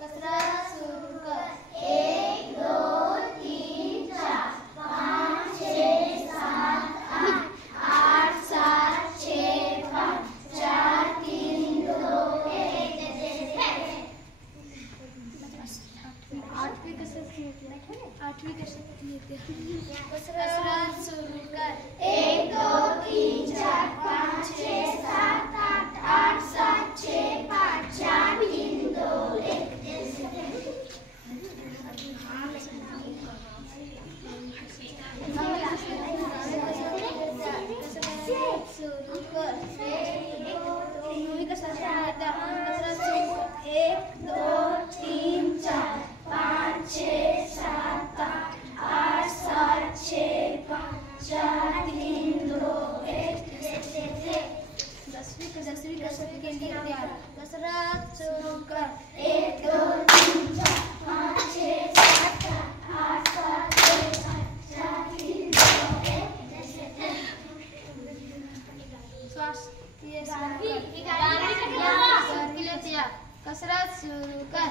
कसरत शुरू कर। 1 2 3 4 5 6 7 8 8 7 6 5 4 3 2 1 आठवीं कसरत लेते हैं। कसरत शुरू कर। 1 2 3 4 5 6 7 8 8 7 6 5 4 3 2 1 शुरू कर। 1 2 3 4 5 6 7 8 7 6 5 4 3 2 1 10वीं कसरत के लिए तैयार। कसरत शुरू कर। 1 2 3 4 5 6 7 8 7 6 5 4 3 2 स्वास्थ्य के लिए तैयार। कसरत शुरू कर।